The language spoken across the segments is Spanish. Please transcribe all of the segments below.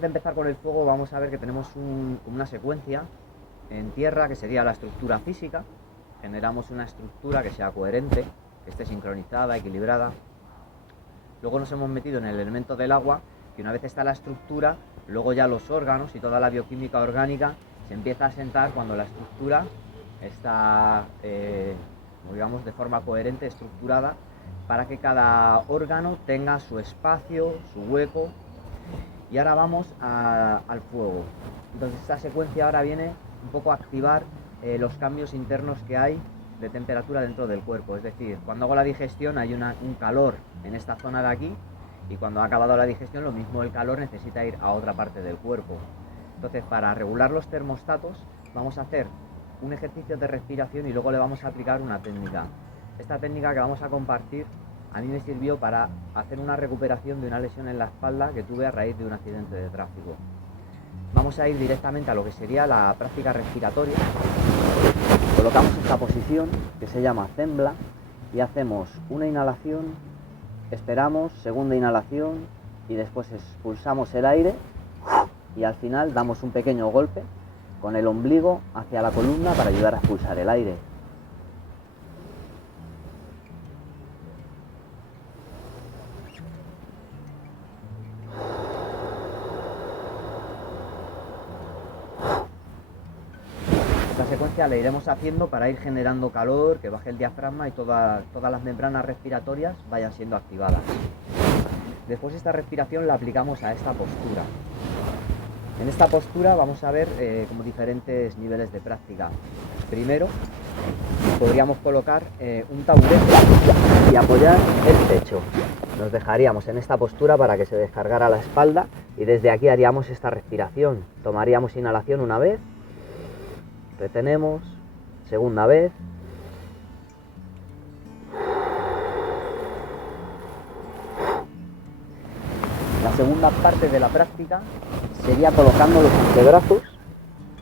Antes de empezar con el fuego vamos a ver que tenemos una secuencia en tierra que sería la estructura física. Generamos una estructura que sea coherente, que esté sincronizada, equilibrada. Luego nos hemos metido en el elemento del agua, que una vez está la estructura, luego ya los órganos y toda la bioquímica orgánica se empieza a sentar cuando la estructura está, digamos, de forma coherente, estructurada, para que cada órgano tenga su espacio, su hueco. Y ahora vamos al fuego. Entonces esta secuencia ahora viene un poco a activar los cambios internos que hay de temperatura dentro del cuerpo. Es decir, cuando hago la digestión hay un calor en esta zona de aquí, y cuando ha acabado la digestión lo mismo, el calor necesita ir a otra parte del cuerpo. Entonces, para regular los termostatos vamos a hacer un ejercicio de respiración y luego le vamos a aplicar una técnica. Esta técnica que vamos a compartir a mí me sirvió para hacer una recuperación de una lesión en la espalda que tuve a raíz de un accidente de tráfico. Vamos a ir directamente a lo que sería la práctica respiratoria. Colocamos esta posición que se llama Zembla y hacemos una inhalación, esperamos, segunda inhalación y después expulsamos el aire y al final damos un pequeño golpe con el ombligo hacia la columna para ayudar a expulsar el aire. Esta secuencia la iremos haciendo para ir generando calor, que baje el diafragma y todas las membranas respiratorias vayan siendo activadas. Después esta respiración la aplicamos a esta postura. En esta postura vamos a ver como diferentes niveles de práctica. Primero podríamos colocar un taburete y apoyar el pecho. Nos dejaríamos en esta postura para que se descargara la espalda y desde aquí haríamos esta respiración. Tomaríamos inhalación una vez, retenemos, segunda vez, la segunda parte de la práctica sería colocando los antebrazos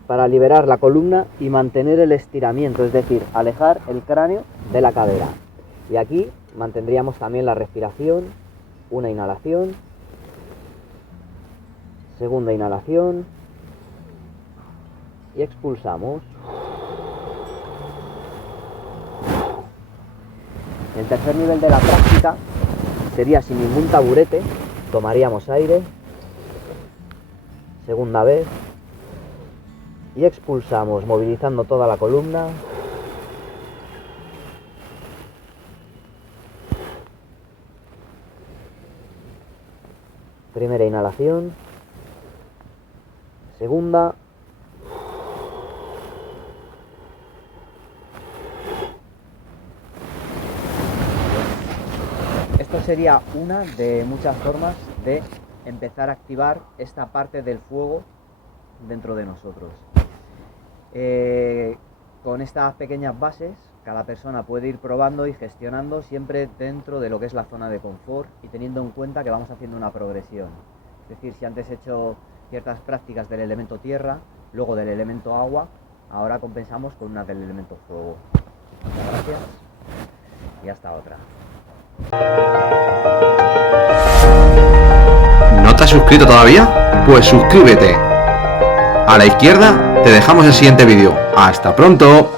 para liberar la columna y mantener el estiramiento, es decir, alejar el cráneo de la cadera. Y aquí mantendríamos también la respiración, una inhalación, segunda inhalación y expulsamos. El tercer nivel de la práctica sería sin ningún taburete, tomaríamos aire, segunda vez y expulsamos, movilizando toda la columna. Primera inhalación, segunda, esto sería una de muchas formas de empezar a activar esta parte del fuego dentro de nosotros. Con estas pequeñas bases cada persona puede ir probando y gestionando siempre dentro de lo que es la zona de confort y teniendo en cuenta que vamos haciendo una progresión. Es decir, si antes he hecho ciertas prácticas del elemento tierra, luego del elemento agua, ahora compensamos con una del elemento fuego. Muchas gracias y hasta otra. ¿No te has suscrito todavía? Pues suscríbete. A la izquierda te dejamos el siguiente vídeo. ¡Hasta pronto!